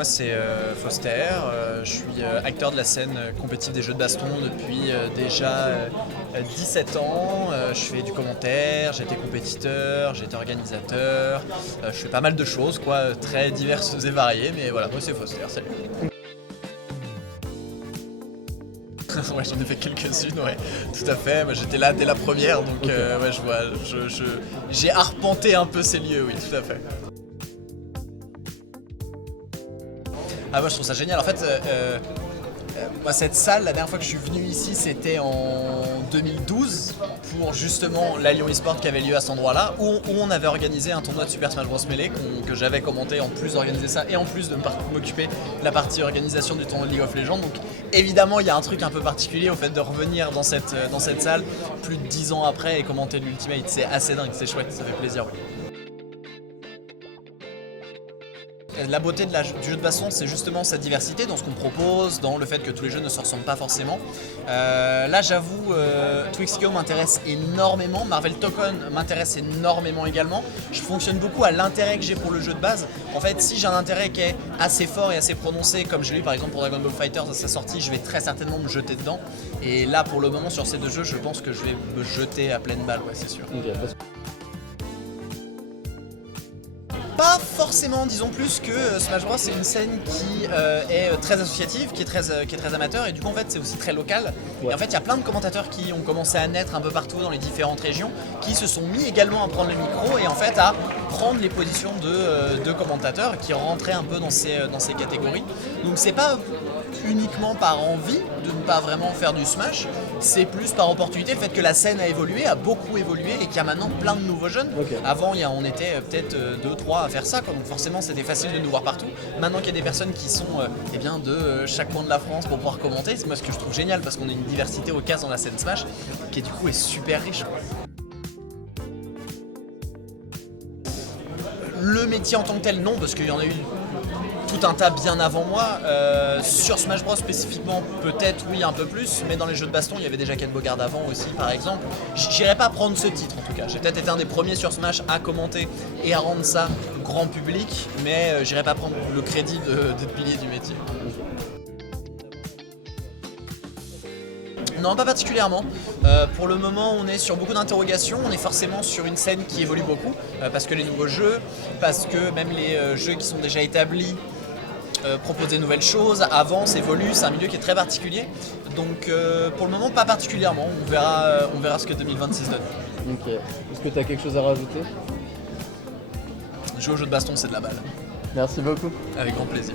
moi c'est Foster, je suis acteur de la scène compétitive des jeux de baston depuis déjà 17 ans. Je fais du commentaire, j'ai été compétiteur, j'ai été organisateur, je fais pas mal de choses, quoi, très diverses et variées, mais voilà, moi c'est Foster, salut. Ouais, j'en ai fait quelques-unes, ouais, tout à fait. Moi, j'étais là dès la première, donc ouais, je vois, j'ai arpenté un peu ces lieux, oui, tout à fait. Ah, moi je trouve ça génial. En fait, moi, cette salle, la dernière fois que je suis venu ici, c'était en 2012 pour justement la Lyon eSport qui avait lieu à cet endroit-là, où on avait organisé un tournoi de Super Smash Bros Melee que j'avais commenté en plus d'organiser ça et en plus de m'occuper de la partie organisation du tournoi de League of Legends. Donc évidemment, il y a un truc un peu particulier au fait de revenir dans cette salle plus de 10 ans après et commenter l'Ultimate. C'est assez dingue, c'est chouette, ça fait plaisir. Ouais. La beauté du jeu de baston, c'est justement sa diversité dans ce qu'on propose, dans le fait que tous les jeux ne se ressemblent pas forcément. Là, j'avoue, Twixio m'intéresse énormément, Marvel Token m'intéresse énormément également. Je fonctionne beaucoup à l'intérêt que j'ai pour le jeu de base. En fait, si j'ai un intérêt qui est assez fort et assez prononcé, comme je l'ai eu par exemple pour Dragon Ball FighterZ à sa sortie, je vais très certainement me jeter dedans. Et là, pour le moment, sur ces deux jeux, je pense que je vais me jeter à pleine balle, ouais, c'est sûr. Okay. Pas forcément, disons plus que Smash Bros c'est une scène qui est très associative, qui est très amateur et du coup en fait c'est aussi très local. Ouais. Et en fait il y a plein de commentateurs qui ont commencé à naître un peu partout dans les différentes régions, qui se sont mis également à prendre le micro et en fait à prendre les positions de commentateurs qui rentraient un peu dans ces catégories. Donc c'est pas uniquement par envie de ne pas vraiment faire du Smash, c'est plus par opportunité, le fait que la scène a beaucoup évolué et qu'il y a maintenant plein de nouveaux jeunes. Okay. Avant on était peut-être 2-3 à faire ça, quoi. Donc forcément c'était facile de nous voir partout. Maintenant qu'il y a des personnes qui sont de chaque coin de la France pour pouvoir commenter, c'est moi ce que je trouve génial parce qu'on a une diversité au casse dans la scène Smash qui du coup est super riche, quoi. Le métier en tant que tel non, parce qu'il y en a eu tout un tas bien avant moi. Sur Smash Bros spécifiquement, peut-être oui un peu plus, mais dans les jeux de baston, il y avait déjà Ken Bogard avant aussi, par exemple. J'irais pas prendre ce titre en tout cas. J'ai peut-être été un des premiers sur Smash à commenter et à rendre ça grand public, mais j'irais pas prendre le crédit de pilier du métier. Non, pas particulièrement. Pour le moment, on est sur beaucoup d'interrogations. On est forcément sur une scène qui évolue beaucoup, parce que les nouveaux jeux, parce que même les jeux qui sont déjà établis proposent des nouvelles choses, avancent, évoluent. C'est un milieu qui est très particulier. Donc pour le moment, pas particulièrement. On verra ce que 2026 donne. Ok. Est-ce que tu as quelque chose à rajouter ? Jouer au jeu de baston, c'est de la balle. Merci beaucoup. Avec grand plaisir.